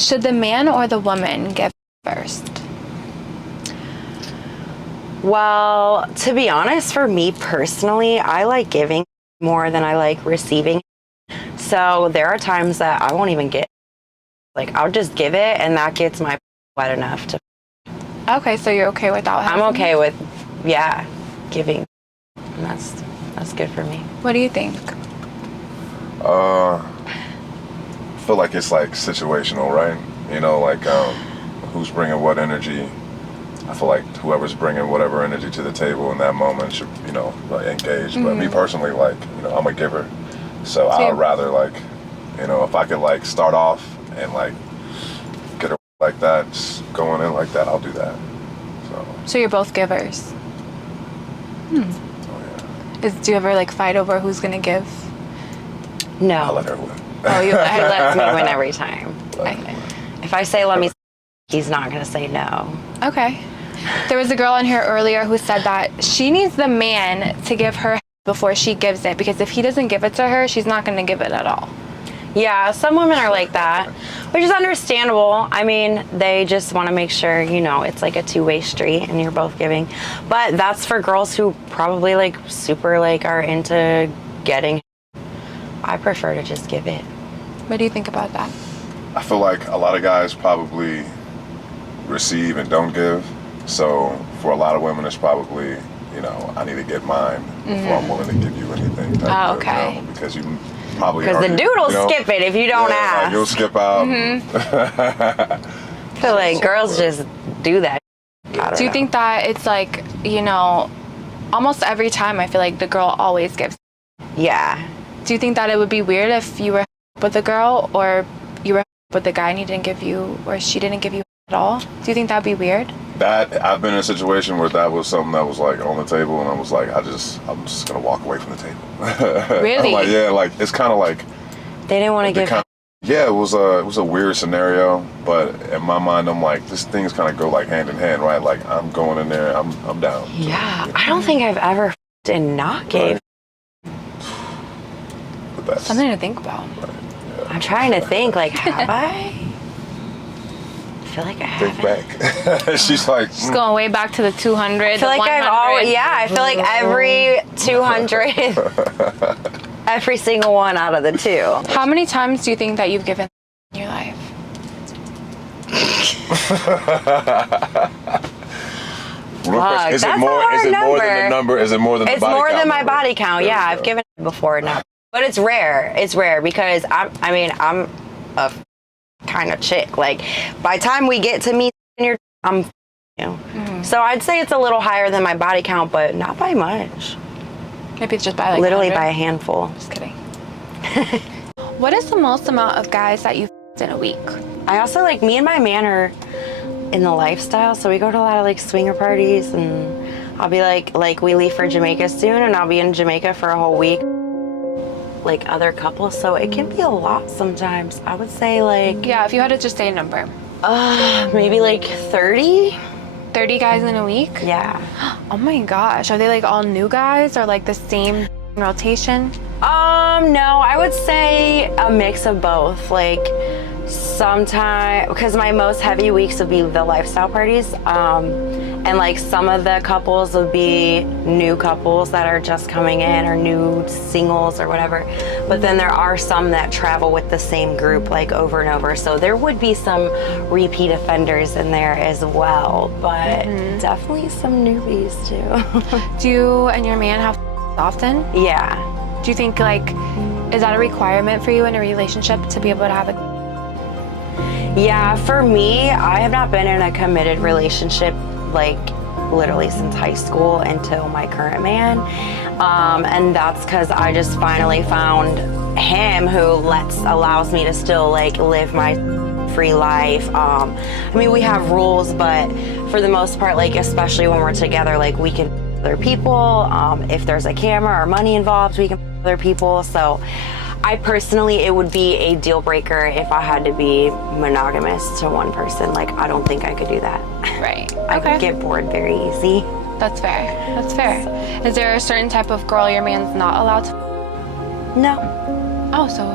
Should the man or the woman give first? Well, to be honest, for me personally, I like giving more than I like receiving. So there are times that I won't even get, like, I'll just give it and that gets my wet enough to. Okay, so you're okay without having I'm okay with, yeah, giving. And that's good for me. What do you think? I feel like it's like situational, right? You know, like who's bringing what energy. I feel like whoever's bringing whatever energy to the table in that moment should, you know, like engage. But me personally, like, you know, I'm a giver. So I'd rather, like, you know, if I could like start off and like get it like that, just going in like that, I'll do that. So you're both givers. So yeah. Do you ever like fight over who's gonna give? No. I'll let her win. Oh, you He lets me win every time. If I say let me, he's not gonna say no. Okay. There was a girl in here earlier who said that she needs the man to give her before she gives it, because if he doesn't give it to her, she's not going to give it at all. Yeah, some women are like that, which is understandable. I mean, they just want to make sure, you know, it's like a two-way street and you're both giving. But that's for girls who probably like super like are into getting. I prefer to just give it. What do you think about that? I feel like a lot of guys probably receive and don't give. So for a lot of women, it's probably, you know, I need to get mine before I'm willing to give you anything. Oh, okay. You know, because you probably Because the dude will skip it if you don't ask. Like, you'll skip out. I feel like girls just do that. Do you think that it's like, you know, almost every time I feel like the girl always gives? Yeah. Do you think that it would be weird if you were with a girl or you were with the guy and he didn't give you, or she didn't give you at all? Do you think that'd be weird? That I've been in a situation where that was something that was like on the table, and I was like, I'm just gonna walk away from the table. Really? Like, yeah, like it's kind of like they didn't want to give. Yeah, it was a weird scenario, but in my mind, I'm like, this things kind of go like hand in hand, right? Like I'm going in there, I'm down. Yeah, I don't think I've ever and not gave. But that's Something to think about. Right, yeah. I'm trying to think, like, have I? I feel like I haven't. Think back. She's like, Just going way back to the 200. I feel like I've always, yeah, I feel like every 200, every single one out of the two. How many times do you think that you've given in your life? Fuck, is that's it more? a hard Is it more than number. the number? Is it more than the It's body more count than my number? body count. Yeah, I've given it before now, but it's rare. It's rare because I'm a kind of chick. Like by the time we get to me, I'm, you know. So I'd say it's a little higher than my body count, but not by much. Maybe it's just by like Literally 100. by a handful. Just kidding. What is the most amount of guys that you've in a week? I also like, me and my man are in the lifestyle, so we go to a lot of like swinger parties, and I'll be like we leave for Jamaica soon, and I'll be in Jamaica for a whole week. Like other couples, so it can be a lot sometimes. I would say like, Yeah, if you had to just say a number. maybe like 30. 30 guys in a week? Yeah. Oh my gosh. Are they like all new guys or like the same rotation? No, I would say a mix of both. Like sometimes, because my most heavy weeks would be the lifestyle parties, and like some of the couples would be new couples that are just coming in, or new singles or whatever. But then there are some that travel with the same group like over and over, so there would be some repeat offenders in there as well, but definitely some newbies too. Do you and your man have often? Yeah. Do you think like, is that a requirement for you in a relationship to be able to have a? Yeah, for me, I have not been in a committed relationship like literally since high school until my current man, and that's because I just finally found him who allows me to still like live my free life. I mean, we have rules, but for the most part, like especially when we're together, like we can other people. If there's a camera or money involved, we can other people. So I personally, it would be a deal breaker if I had to be monogamous to one person. Like, I don't think I could do that. Right. I could get bored very easy. That's fair. That's fair. Is there a certain type of girl your man's not allowed to? No. Oh, so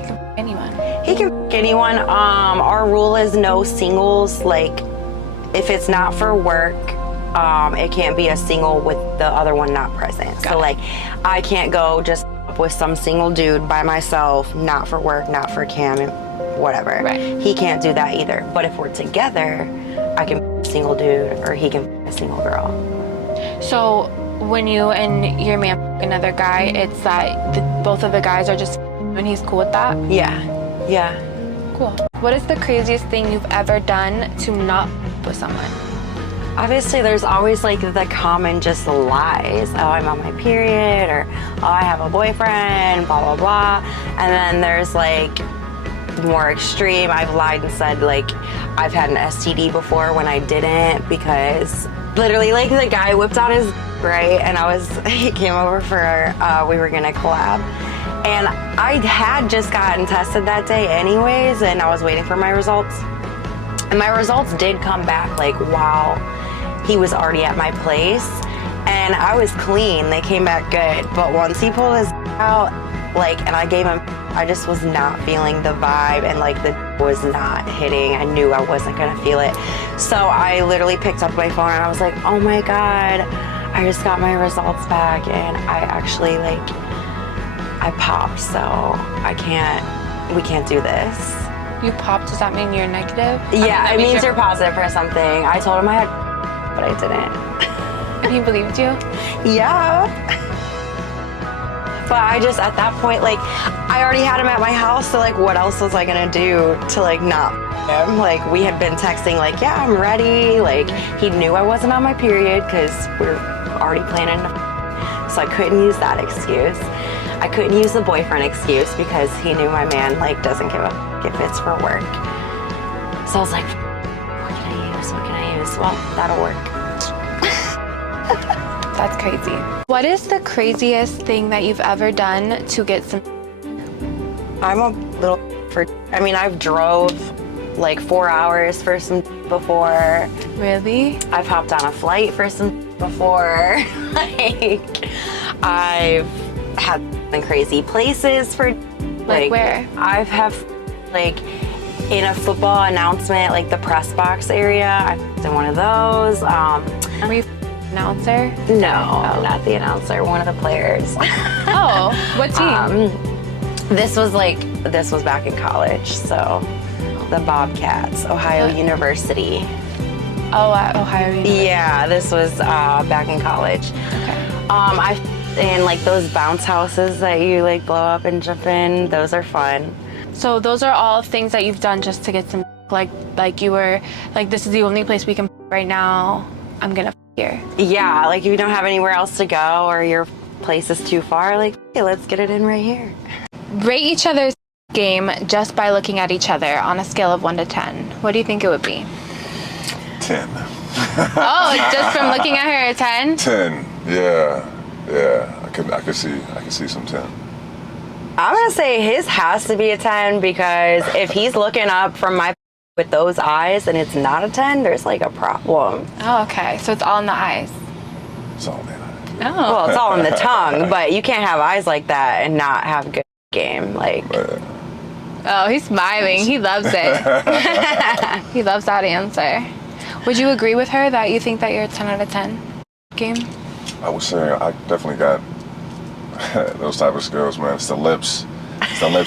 he can anyone. He can anyone. Our rule is no singles. Like, if it's not for work, it can't be a single with the other one not present. So like, I can't go just with some single dude by myself, not for work, not for Cam, whatever. Right. He can't do that either. But if we're together, I can a single dude or he can a single girl. So when you and your man another guy, it's that both of the guys are just and he's cool with that? Yeah. Yeah. Cool. What is the craziest thing you've ever done to not with someone? Obviously, there's always like the common just lies. Oh, I'm on my period, or oh, I have a boyfriend, blah, blah, blah. And then there's like more extreme. I've lied and said like I've had an STD before when I didn't, because literally like the guy whipped out his right, and he came over for we were gonna collab. And I had just gotten tested that day anyways, and I was waiting for my results. And my results did come back like while he was already at my place, and I was clean. They came back good. But once he pulled his out, like, and I gave him, I just was not feeling the vibe, and like the was not hitting. I knew I wasn't gonna feel it. So I literally picked up my phone and I was like, oh my God, I just got my results back, and I actually like, I popped, so we can't do this. You popped, does that mean you're negative? Yeah, it means you're positive for something. I told him I had, but I didn't. And he believed you? Yeah. But I just, at that point, like, I already had him at my house, so like, what else was I gonna do to like not him? Like, we had been texting like, yeah, I'm ready. Like, he knew I wasn't on my period because we're already planning to, so I couldn't use that excuse. I couldn't use the boyfriend excuse because he knew my man like doesn't give a if it's for work. So I was like, what can I use? What can I use? Well, that'll work. That's crazy. What is the craziest thing that you've ever done to get some? I'm a little I've drove like 4 hours for some before. Really? I've hopped on a flight for some before. Like, I've had crazy places for Like where? I've have like in a football announcement, like the press box area. I've done one of those. Were you announcer? No, not the announcer. One of the players. Oh, what team? This was back in college. So the Bobcats, Ohio University. Oh, at Ohio University. Yeah, this was back in college. Okay. I've in like those bounce houses that you like blow up and jump in. Those are fun. So those are all things that you've done just to get some, like you were like, this is the only place we can right now. I'm gonna here. Yeah, like if you don't have anywhere else to go or your place is too far, like, hey, let's get it in right here. Rate each other's game just by looking at each other on a scale of 1 to 10. What do you think it would be? 10. Oh, just from looking at her, a 10? 10. Yeah. I could see some 10. I'm gonna say his has to be a 10 because if he's looking up from my with those eyes and it's not a 10, there's like a problem. Oh, okay. So it's all in the eyes. It's all man. Oh. Well, it's all in the tongue, but you can't have eyes like that and not have a good game. Like, Oh, he's smiling. He loves it. He loves that answer. Would you agree with her that you think that you're a 10 out of 10 game? I would say I definitely got those type of skills, man. It's the lips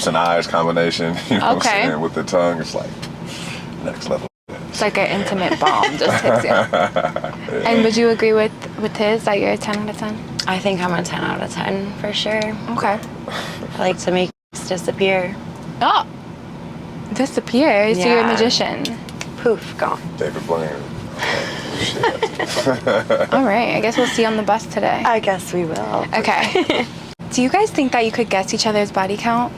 and eyes combination. You know what I'm saying? With the tongue, it's like next level. It's like an intimate bomb just hits you. Yeah. And would you agree with his that you're a 10 out of 10? I think I'm a 10 out of 10 for sure. Okay. I like to make disappear. Oh, disappear. So you're a Yeah. magician. Poof, gone. David Blaine. Shit. All right. I guess we'll see you on the bus today. I guess we will. Okay. Do you guys think that you could guess each other's body count?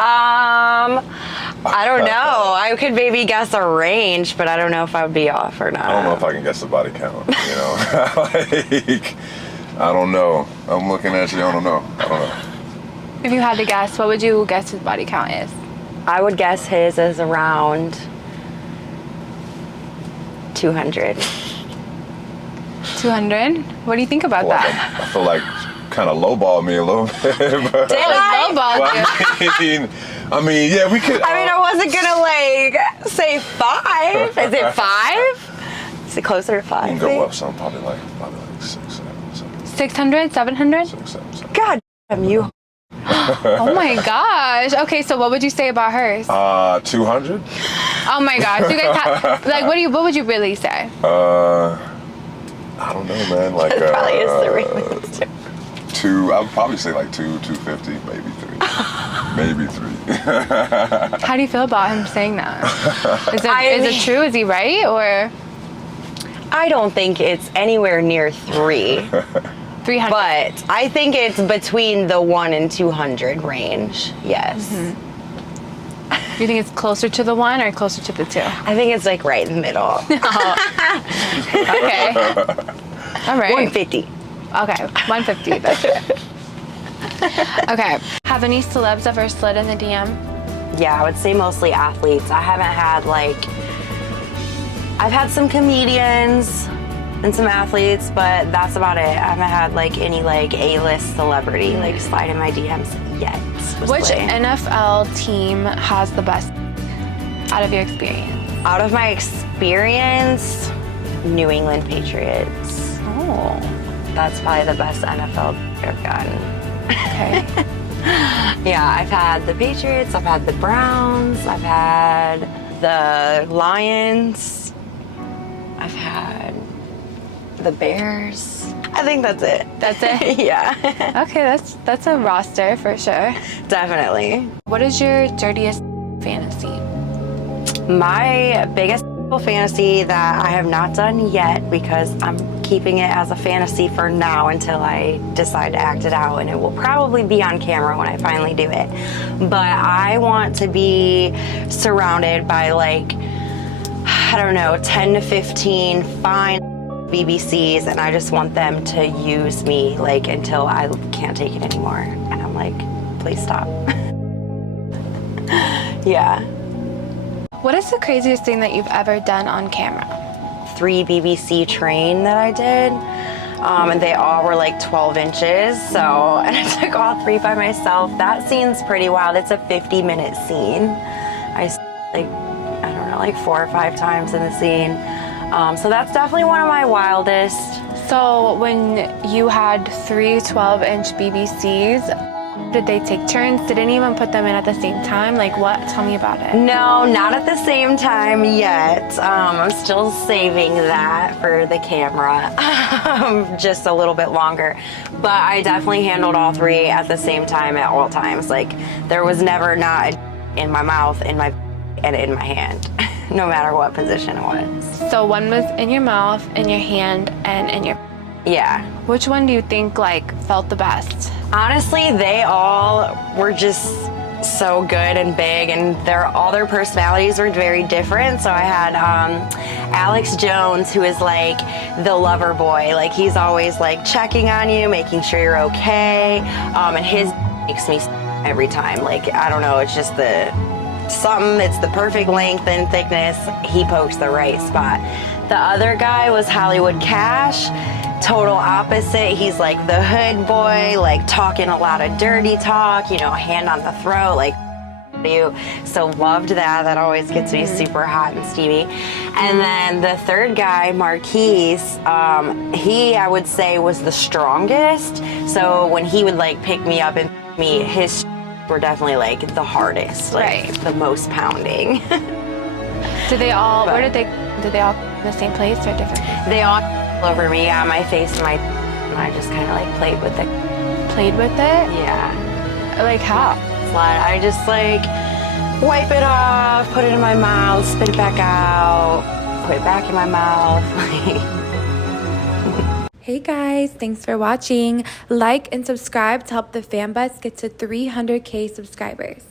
I don't know. I could maybe guess a range, but I don't know if I would be off or not. I don't know if I can guess the body count. You know, like, I don't know. I'm looking at you. I don't know. If you had to guess, what would you guess his body count is? I would guess his is around 200. 200? What do you think about Well, that? I feel like kind of lowballed me a little bit. But, Did I? I mean, yeah, we could. I mean, I wasn't gonna like say 5. Is it 5? Is it closer to 5? You can go up some, probably like 6, 7, 600, 700? 6, 7, 7. God damn you. Oh my gosh. Okay, so what would you say about hers? 200. Oh my gosh. You guys have, like, what would you really say? I don't know, man. Like, Probably is the realest. 2. I would probably say like 2, 250, maybe 3, maybe 3. How do you feel about him saying that? Is it true? Is he right? Or I don't think it's anywhere near 3. 300? But I think it's between the 1 and 200 range. Yes. You think it's closer to the 1 or closer to the 2? I think it's like right in the middle. Okay. All right. 150. Okay, 150. That's it. Okay. Have any celebs ever slid in the DM? Yeah, I would say mostly athletes. I haven't had I've had some comedians and some athletes, but that's about it. I haven't had any A-list celebrity slide in my DMs yet. Which NFL team has the best out of your experience? Out of my experience, New England Patriots. Oh. That's probably the best NFL I've gotten. Okay. Yeah, I've had the Patriots, I've had the Browns, I've had the Lions, I've had the Bears. I think that's it. That's it? Yeah. Okay, that's a roster for sure. Definitely. What is your dirtiest fantasy? My biggest fantasy that I have not done yet, because I'm keeping it as a fantasy for now until I decide to act it out, and it will probably be on camera when I finally do it. But I want to be surrounded by 10 to 15 fine BBCs, and I just want them to use me until I can't take it anymore. And I'm like, please stop. Yeah. What is the craziest thing that you've ever done on camera? 3 BBC train that I did, and they all were 12 inches. So, and I took all 3 by myself. That scene's pretty wild. It's a 50-minute scene. I don't know, 4 or 5 times in the scene. So that's definitely one of my wildest. So when you had 3 12-inch BBCs, did they take turns? Did any of them put them in at the same time? What? Tell me about it. No, not at the same time yet. I'm still saving that for the camera, just a little bit longer. But I definitely handled all 3 at the same time at all times. There was never not in my mouth, and in my hand, no matter what position it was. So one was in your mouth, in your hand, and in your... Yeah. Which one do you think felt the best? Honestly, they all were just so good and big, and all their personalities were very different. So I had Alex Jones, who is the lover boy. He's always checking on you, making sure you're okay. And his makes me every time. I don't know, it's just it's the perfect length and thickness. He pokes the right spot. The other guy was Hollywood Cash. Total opposite. He's the hood boy, talking a lot of dirty talk, hand on the throat, you. So loved that. That always gets me super hot and steamy. And then the third guy, Marquise, he, I would say, was the strongest. So when he would pick me up and me, his were definitely the hardest, right. The most pounding. Did they all, did they all in the same place or different? They all over me, yeah, my face and I just kind of played with it. Played with it? Yeah. How? I just wipe it off, put it in my mouth, spit it back out, put it back in my mouth. Hey guys, thanks for watching. Like and subscribe to help the fan bus get to 300K subscribers.